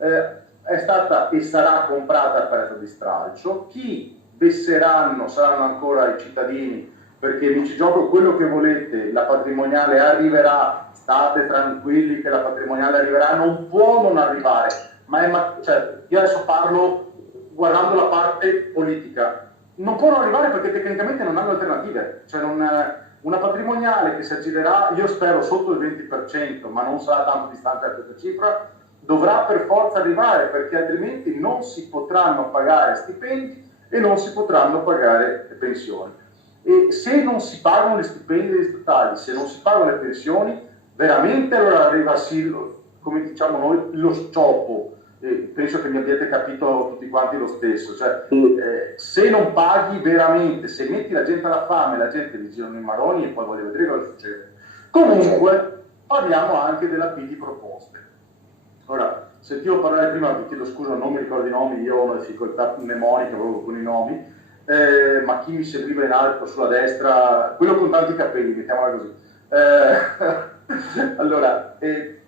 è stata e sarà comprata a prezzo di stralcio. Chi vesseranno saranno ancora i cittadini, perché mi ci gioco quello che volete, la patrimoniale arriverà, state tranquilli che la patrimoniale arriverà, non può non arrivare, cioè, io adesso parlo guardando la parte politica, non può non arrivare perché tecnicamente non hanno alternative, cioè una patrimoniale che si aggirerà, io spero sotto il 20%, ma non sarà tanto distante da questa cifra, dovrà per forza arrivare, perché altrimenti non si potranno pagare stipendi e non si potranno pagare pensioni. E se non si pagano gli stipendi degli statali, se non si pagano le pensioni, veramente allora arriva sì, come diciamo noi, lo scioppo. Penso che mi abbiate capito tutti quanti lo stesso, cioè, se non paghi veramente, se metti la gente alla fame, la gente gli girano i maroni e poi voglio vedere cosa succede. Comunque parliamo anche della P di proposte. Ora, sentivo parlare prima, vi chiedo scusa, non mi ricordo i nomi, io ho una difficoltà mnemonica proprio con i nomi, ma chi mi seguiva in alto sulla destra, quello con tanti capelli, mettiamola così. Allora,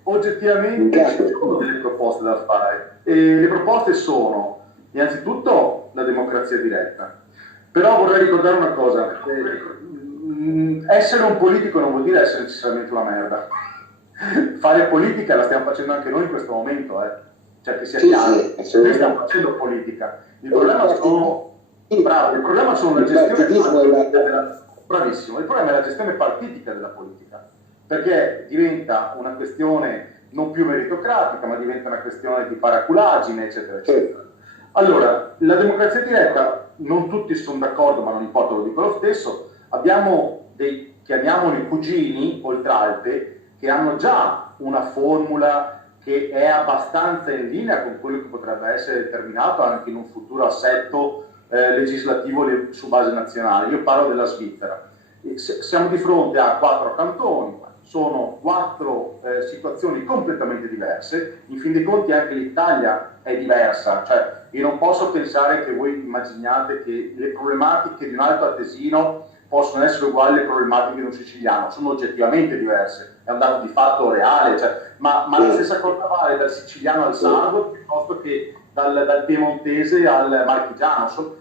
oggettivamente ci sono delle proposte da fare, e le proposte sono innanzitutto la democrazia diretta, però vorrei ricordare una cosa, essere un politico non vuol dire essere necessariamente una merda. Fare politica la stiamo facendo anche noi in questo momento, cioè che sia chiaro, noi stiamo facendo politica, il problema sono bravo, il problema sono la gestione bravissimo, il problema è la gestione partitica della politica, perché diventa una questione non più meritocratica, ma diventa una questione di paraculaggine, eccetera, eccetera. Allora, la democrazia diretta, non tutti sono d'accordo, ma non importa, lo dico lo stesso, abbiamo dei, chiamiamoli cugini, Oltralpe, che hanno già una formula che è abbastanza in linea con quello che potrebbe essere determinato anche in un futuro assetto legislativo su base nazionale. Io parlo della Svizzera. Siamo di fronte a 4 cantoni, sono 4 situazioni completamente diverse, in fin dei conti anche l'Italia è diversa, cioè io non posso pensare che voi immaginiate che le problematiche di un alto atesino possono essere uguali alle problematiche di un siciliano, sono oggettivamente diverse, è un dato di fatto reale, cioè, ma la stessa cosa vale dal siciliano al sardo piuttosto che dal piemontese al marchigiano.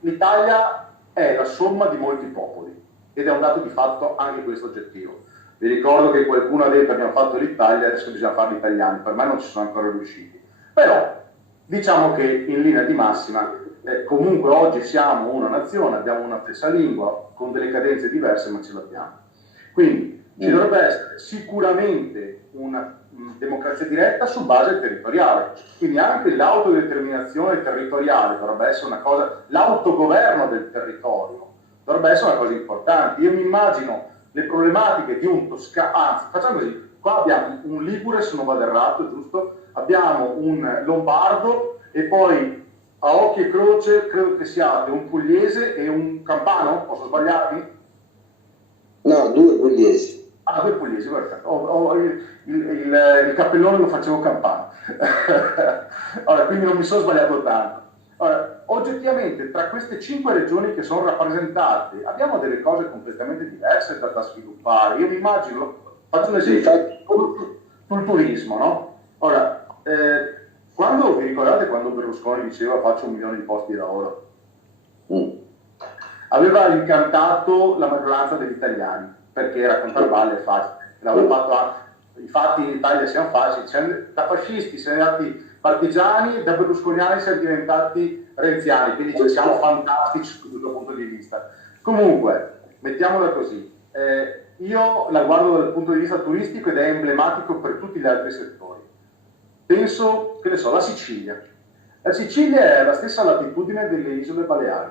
L'Italia è la somma di molti popoli ed è un dato di fatto anche questo oggettivo. Vi ricordo che qualcuno ha detto abbiamo fatto l'Italia, adesso bisogna fare gli italiani, per me non ci sono ancora riusciti. Però diciamo che in linea di massima comunque oggi siamo una nazione, abbiamo una stessa lingua, con delle cadenze diverse, ma ce l'abbiamo. Quindi ci dovrebbe essere sicuramente una democrazia diretta su base territoriale, quindi anche l'autodeterminazione territoriale dovrebbe essere una cosa, l'autogoverno del territorio dovrebbe essere una cosa importante. Io mi immagino le problematiche di un toscano, anzi facciamo così, qua abbiamo un ligure se non vado errato, giusto? Abbiamo un lombardo e poi a occhio e croce credo che siate un pugliese e un campano, posso sbagliarmi? No, 2 pugliesi. Ah, 2 pugliesi, perfetto. Il cappellone lo facevo campano. Allora, quindi non mi sono sbagliato tanto. Allora, oggettivamente, tra queste 5 regioni che sono rappresentate, abbiamo delle cose completamente diverse da sviluppare. Io mi immagino, faccio un esempio, sul turismo, no? Ora, quando vi ricordate quando Berlusconi diceva faccio 1 milione di posti di lavoro? Aveva incantato la maggioranza degli italiani, perché raccontare valle è facile. Infatti in Italia siamo facili, da fascisti siamo diventati partigiani, da berlusconiani siamo diventati renziani, quindi siamo fantastici da questo punto di vista. Comunque, mettiamola così, io la guardo dal punto di vista turistico ed è emblematico per tutti gli altri settori. Penso, che ne so, la Sicilia. La Sicilia è alla stessa latitudine delle Isole Baleari.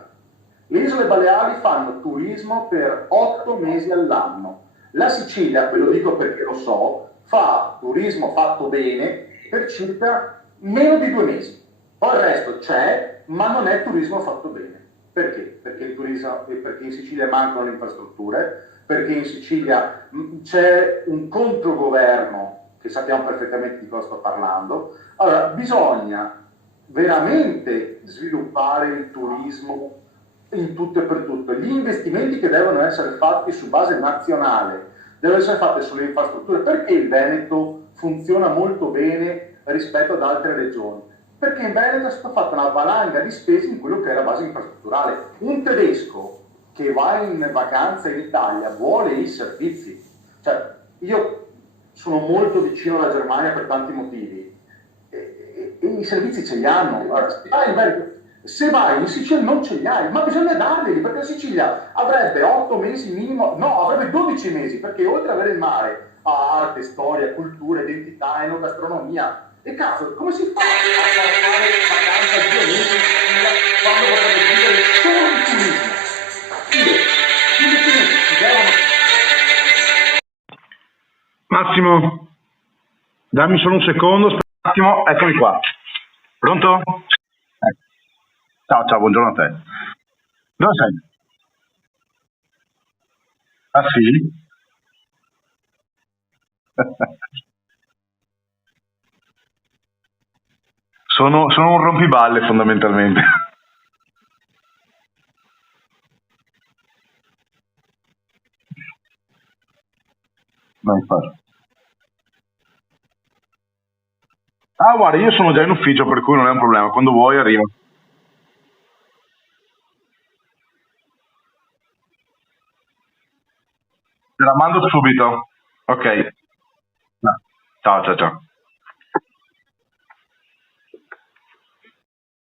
Le Isole Baleari fanno turismo per 8 mesi all'anno. La Sicilia, ve lo dico perché lo so, fa turismo fatto bene per circa meno di 2 mesi. Poi il resto c'è, ma non è turismo fatto bene. Perché? Perché in Sicilia mancano le infrastrutture, perché in Sicilia c'è un controgoverno, che sappiamo perfettamente di cosa sto parlando. Allora, bisogna veramente sviluppare il turismo in tutto e per tutto. Gli investimenti che devono essere fatti su base nazionale devono essere fatti sulle infrastrutture, perché il Veneto funziona molto bene rispetto ad altre regioni, perché in Veneto è stata fatta una valanga di spese in quello che è la base infrastrutturale. Un tedesco che va in vacanza in Italia vuole i servizi. Cioè, io sono molto vicino alla Germania per tanti motivi e i servizi ce li hanno. Se vai in Sicilia non ce li hai, ma bisogna darglieli, perché la Sicilia avrebbe 8 mesi minimo, no, avrebbe 12 mesi, perché oltre ad avere il mare ha arte, storia, cultura, identità, enogastronomia. E cazzo, come si fa a fare vacanza 2 mesi in Sicilia quando potrebbe vivere solo di turismo? Gli investimenti ci devono. Massimo, dammi solo un secondo, aspetta un attimo, eccomi qua. Pronto? Ciao, ciao, buongiorno a te. Dove sei? Ah sì? Sono un rompiballe fondamentalmente. No, infatti. Ah, guarda, io sono già in ufficio, per cui non è un problema. Quando vuoi arrivo. Te la mando subito. Ok. No. Ciao, ciao, ciao.